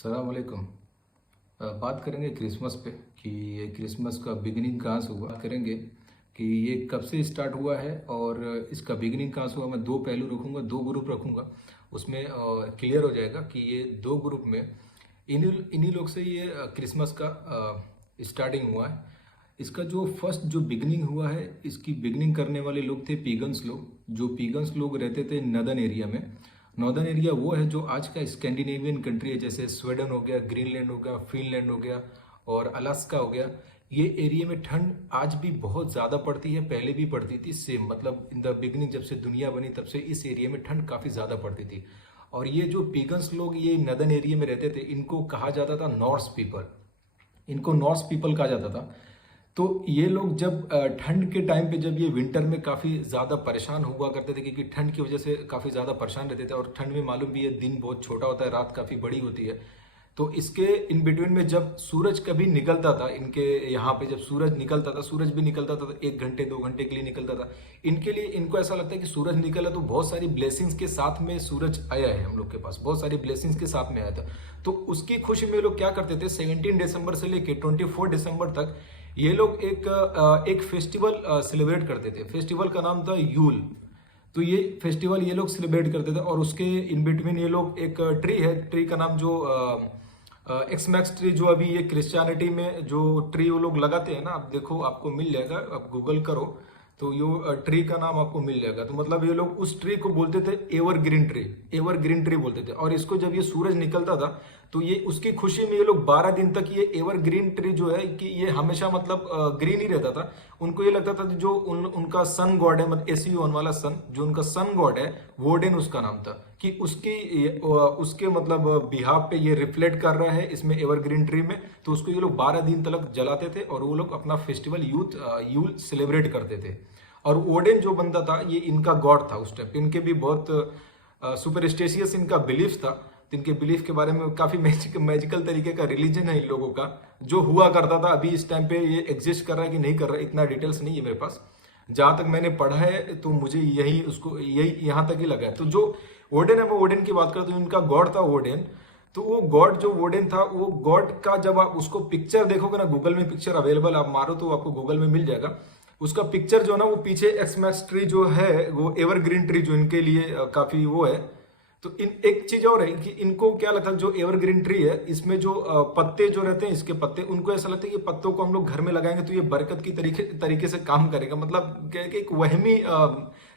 अस्सलाम वालेकुम। बात करेंगे क्रिसमस पे कि ये क्रिसमस का बिगिनिंग कहाँ से हुआ। बात करेंगे कि ये कब से स्टार्ट हुआ है और इसका बिगिनिंग कहाँ से हुआ। मैं दो पहलू रखूँगा, दो ग्रुप रखूँगा, उसमें क्लियर हो जाएगा कि ये दो ग्रुप में इन्हीं इन्हीं लोग से ये क्रिसमस का स्टार्टिंग हुआ है। इसका जो फर्स्ट जो बिगनिंग हुआ है, इसकी बिगनिंग करने वाले लोग थे पीगन्स लोग। जो पीगन्स लोग रहते थे नॉर्दर्न एरिया में। नॉर्दर्न एरिया वो है जो आज का स्कैंडिनेवियन कंट्री है, जैसे स्वीडन हो गया, ग्रीनलैंड हो गया, फिनलैंड हो गया और अलास्का हो गया। ये एरिया में ठंड आज भी बहुत ज़्यादा पड़ती है, पहले भी पड़ती थी सेम। मतलब इन द बिगनिंग जब से दुनिया बनी तब से इस एरिया में ठंड काफ़ी ज़्यादा पड़ती थी। और ये जो पीगन्स लोग ये नॉर्दर्न एरिया में रहते थे, इनको कहा जाता था नॉर्स पीपल। इनको नॉर्स पीपल कहा जाता था। तो ये लोग जब ठंड के टाइम पे, जब ये विंटर में काफ़ी ज़्यादा परेशान हुआ करते थे, क्योंकि ठंड की वजह से काफ़ी ज़्यादा परेशान रहते थे। और ठंड में मालूम भी है दिन बहुत छोटा होता है, रात काफ़ी बड़ी होती है। तो इसके इन बिटवीन में जब सूरज कभी निकलता था, इनके यहाँ पे जब सूरज निकलता था, सूरज भी निकलता था तो 1 घंटे 2 घंटे के लिए निकलता था। इनके लिए, इनको ऐसा लगता है कि सूरज निकला तो बहुत सारी ब्लेसिंग्स के साथ में सूरज आया है, हम लोग के पास बहुत सारी ब्लेसिंग्स के साथ में आया था। तो उसकी खुशी में लोग क्या करते थे, 17 दिसंबर से लेके 24 दिसंबर तक ये लोग एक फेस्टिवल सेलिब्रेट करते थे। फेस्टिवल का नाम था यूल। तो ये फेस्टिवल ये लोग सेलिब्रेट करते थे। और उसके इन बिटवीन ये लोग, एक ट्री है, ट्री का नाम जो एक्समैक्स ट्री, जो अभी ये क्रिश्चियनिटी में जो ट्री वो लोग लगाते हैं ना, आप देखो आपको मिल जाएगा, आप गूगल करो तो ये ट्री का नाम आपको मिल जाएगा। तो मतलब ये लोग उस ट्री को बोलते थे एवरग्रीन ट्री, एवरग्रीन ट्री बोलते थे। और इसको जब ये सूरज निकलता था तो ये उसकी खुशी में ये लोग 12 दिन तक ये एवरग्रीन ट्री जो है कि ये हमेशा मतलब ग्रीन ही रहता था। उनको ये लगता था जो उनका सन गॉड है, मतलब एसीओन वाला सन, जो उनका सन गॉड है, वोडेन उसका नाम था, कि उसके मतलब बिहाफ पे ये रिफ्लेक्ट कर रहा है इसमें एवरग्रीन ट्री में। तो उसको ये लोग 12 दिन तक जलाते थे और वो लोग अपना फेस्टिवल यूल सेलिब्रेट करते थे। और ओडेन जो बनता था ये इनका गॉड था उस टाइम। इनके भी बहुत सुपरस्टिशियस इनका बिलीफ था। तो इनके बिलीफ के बारे में काफी मैजिकल तरीके का रिलीजन है इन लोगों का, जो हुआ करता था। अभी इस टाइम पे ये एग्जिस्ट कर रहा है कि नहीं कर रहा है, इतना डिटेल्स नहीं है मेरे पास। जहां तक मैंने पढ़ा है तो मुझे यही यहाँ तक ही लगा है। तो जो ओडेन है, मैं ओडेन की बात करता हूँ, इनका गॉड था ओडेन। तो वो गॉड जो वोडेन था, वो गॉड का जब आप उसको पिक्चर देखोगे ना, गूगल में पिक्चर अवेलेबल, आप मारो तो आपको गूगल में मिल जाएगा। उसका पिक्चर जो है ना, वो पीछे एक्समैक्स ट्री जो है, वो एवरग्रीन ट्री जो इनके लिए काफी वो है। तो इन एक चीज और है कि इनको क्या लगता है, जो एवरग्रीन ट्री है इसमें जो पत्ते जो रहते हैं, इसके पत्ते, उनको ऐसा लगता है कि पत्तों को हम लोग घर में लगाएंगे तो ये बरकत की तरीके से काम करेगा। मतलब क्या है कि एक वहमी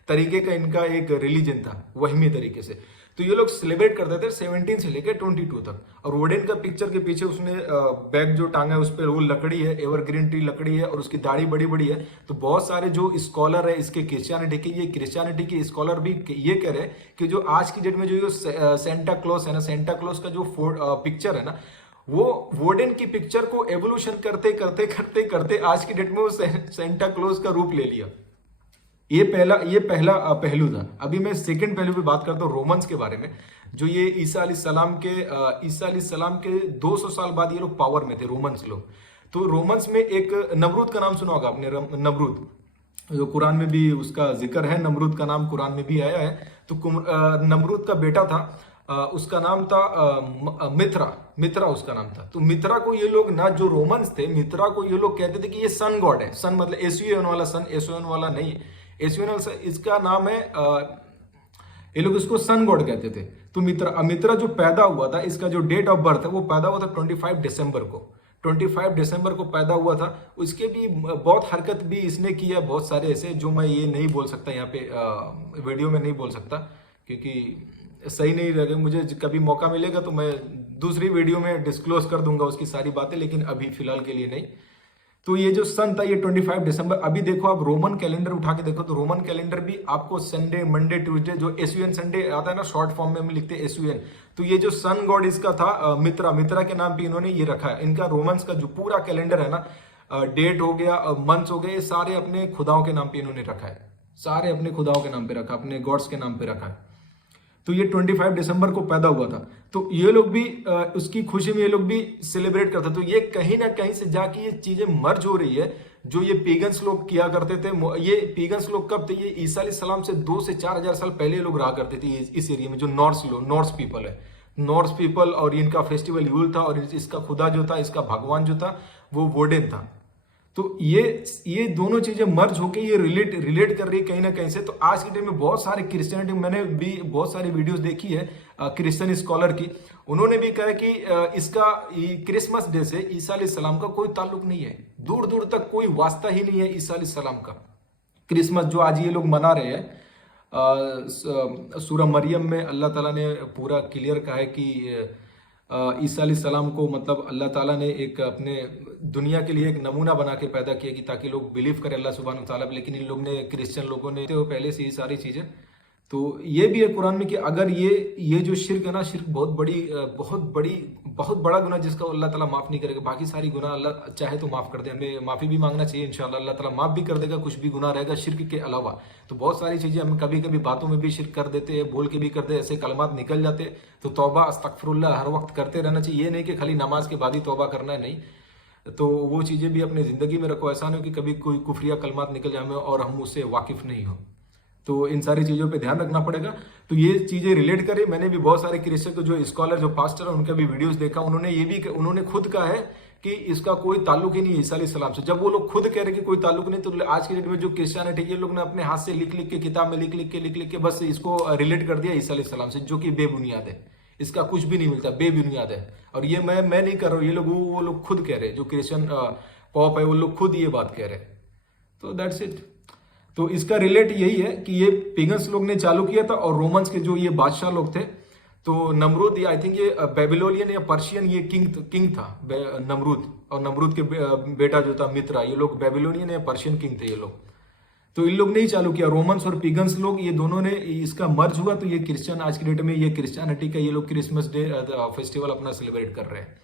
तरीके का इनका एक रिलीजन था, वहमी तरीके से। तो ये लोग सेलिब्रेट करते थे 17 से लेकर 22 तक। और वोडेन का पिक्चर के पीछे उसने बैग जो टांगा है उस पर वो लकड़ी है, एवरग्रीन ट्री लकड़ी है, और उसकी दाढ़ी बड़ी बड़ी है। तो बहुत सारे जो स्कॉलर है इसके क्रिश्चियनिटी के, ये क्रिश्चियनिटी के स्कॉलर भी ये कह रहे हैं कि जो आज की डेट में जो सेंटा क्लॉस है ना, सेंटा क्लॉस का जो पिक्चर है ना, वो वोडेन की पिक्चर को एवोल्यूशन करते करते करते करते आज की डेट में वो सेंटा क्लॉस का रूप ले लिया। ये पहला पहलू था। अभी मैं सेकंड पहलू पे बात करता हूँ रोमन्स के बारे में। जो ये ईसा अलैहिस्सलाम के 200 साल बाद ये लोग पावर में थे, रोमन्स लोग। तो रोमन्स में एक नमरूद का नाम सुना होगा आपने, नमरूद, जो कुरान में भी उसका जिक्र है, नमरूद का नाम कुरान में भी आया है। तो नमरूद का बेटा था, उसका नाम था मित्रा उसका नाम था। तो मित्रा को ये लोग ना, जो रोमन्स थे, मित्रा को ये लोग कहते थे कि ये सन गॉड है। सन मतलब एसयूएन वाला सन, एसयूएन वाला नहीं, एसयूएन इसका नाम है, ये लोग इसको सन गॉड कहते थे। तो मित्रा जो पैदा हुआ था, इसका जो डेट ऑफ बर्थ है, वो पैदा हुआ था 25 दिसंबर को। 25 दिसंबर को पैदा हुआ था। उसके भी बहुत हरकत भी इसने की है, बहुत सारे ऐसे, जो मैं ये नहीं बोल सकता यहाँ पे वीडियो में नहीं बोल सकता, क्योंकि सही नहीं रहेगा। मुझे कभी मौका मिलेगा तो मैं दूसरी वीडियो में डिस्क्लोज कर दूंगा उसकी सारी बातें, लेकिन अभी फिलहाल के लिए नहीं। तो ये जो सन था ये 25 दिसंबर। अभी देखो आप रोमन कैलेंडर उठा के देखो तो रोमन कैलेंडर भी आपको संडे, मंडे, ट्यूसडे, जो एसयूएन संडे आता है ना, शॉर्ट फॉर्म में हम लिखते हैं एसयूएन। तो ये जो सन गॉड इसका था मित्रा के नाम पे इन्होंने ये रखा है। इनका रोमन्स का जो पूरा कैलेंडर है ना, डेट हो गया, मंथ्स हो गए, सारे अपने खुदाओं के नाम पे इन्होंने रखा है। सारे अपने खुदाओं के नाम पे रखा, अपने गॉड्स के नाम पे रखा है। तो ये 25 दिसंबर को पैदा हुआ था। तो ये लोग भी उसकी खुशी में ये लोग भी सेलिब्रेट करते। तो ये कहीं ना कहीं से जाके ये चीजें मर्ज हो रही है, जो ये पीगन्स लोग किया करते थे। ये पीगन्स लोग कब थे, ये ईसा अलैहिस्सलाम से 2 से 4 हजार साल पहले लोग रहा करते थे इस एरिया में, जो नॉर्स पीपल है। नॉर्स पीपल, और इनका फेस्टिवल यूल था, और इसका खुदा जो था, इसका भगवान जो था वो वोडेन था। तो ये दोनों चीजें मर्ज होके ये रिलेट कर रही है कहीं ना कहीं से। तो आज के डेट में बहुत सारे क्रिश्चियनिटी, मैंने भी बहुत सारी वीडियोस देखी है क्रिश्चियन स्कॉलर की, उन्होंने भी कहा कि इसका क्रिसमस डे से ईसा अलैहिस्सलाम का कोई ताल्लुक नहीं है, दूर दूर तक कोई वास्ता ही नहीं है ईसा अलैहिस्सलाम का। क्रिसमस जो आज ये लोग मना रहे हैं, सूरह मरियम में अल्लाह ताला ने पूरा क्लियर कहा है कि ईसा अलैहिस्सलाम को मतलब अल्लाह ताला ने एक अपने दुनिया के लिए एक नमूना बना के पैदा किया कि ताकि लोग बिलीव करें अल्लाह सुब्हानहू ताला पे। लेकिन इन लोग ने, क्रिश्चियन लोगों ने तो पहले से ही सारी चीज़ें, तो ये भी है कुरान में कि अगर ये जो शिर्क है ना, शिर्क बहुत बड़ा गुनाह जिसका अल्लाह ताला माफ नहीं करेगा। बाकी सारी गुनाह अल्लाह चाहे तो माफ कर दे, हमें माफी भी मांगना चाहिए, इंशाल्लाह अल्लाह ताला माफ भी कर देगा कुछ भी गुनाह रहेगा शिर्क के अलावा। तो बहुत सारी चीजें हम कभी कभी बातों में भी शिर्क कर देते हैं, बोल के भी करते हैं, ऐसे कलमात निकल जाते, तो तौबा अस्तगफिरुल्लाह हर वक्त करते रहना चाहिए। ये नहीं कि खाली नमाज के बाद ही तौबा करना है, नहीं। तो वो चीजें भी अपने जिंदगी में रखो, ऐसा नहीं कि कभी कोई कुफरिया कलमात निकल जाए और हम उससे वाकिफ नहीं हो। तो इन सारी चीजों पे ध्यान रखना पड़ेगा। तो ये चीजें रिलेट करें, मैंने भी बहुत सारे क्रिश्चियन को, जो स्कॉलर, जो पास्टर है, उनका भी वीडियोस देखा, उन्होंने खुद कहा है कि इसका कोई ताल्लुक ही नहीं है ईसा अलैहिस्सलाम से। जब वो लोग खुद कह रहे हैं कि कोई ताल्लुक नहीं, तो आज के डेट में जो क्रिश्चियनिटी, ये लोग ने अपने हाथ से लिख लिख के, किताब में लिख लिख के बस इसको रिलेट कर दिया ईसा अलैहिस्सलाम से, जो कि बेबुनियाद है, इसका कुछ भी नहीं मिलता, बेबुनियाद है। और ये मैं नहीं कर रहा हूँ, ये लोग, वो लोग खुद कह रहे हैं, जो क्रिश्चियन पॉप है वो लोग खुद ये बात कह रहे हैं। तो दैट्स इट। तो इसका रिलेट यही है कि ये पेगन्स लोग ने चालू किया था, और रोमन्स के जो ये बादशाह लोग थे, तो नमरूद, आई थिंक ये बेबीलोनियन या पर्शियन ये किंग था नमरूद, और नमरूद के बेटा जो था मित्रा, ये लोग बेबीलोनियन या पर्शियन किंग थे ये लोग। तो इन लोग ने ही चालू किया, रोमन्स और पिगन्स लोग, ये दोनों ने, इसका मर्ज हुआ। तो ये क्रिश्चियन आज की डेट में, ये क्रिश्चियनिटी का ये लोग क्रिसमस डे फेस्टिवल अपना सेलिब्रेट कर रहे हैं।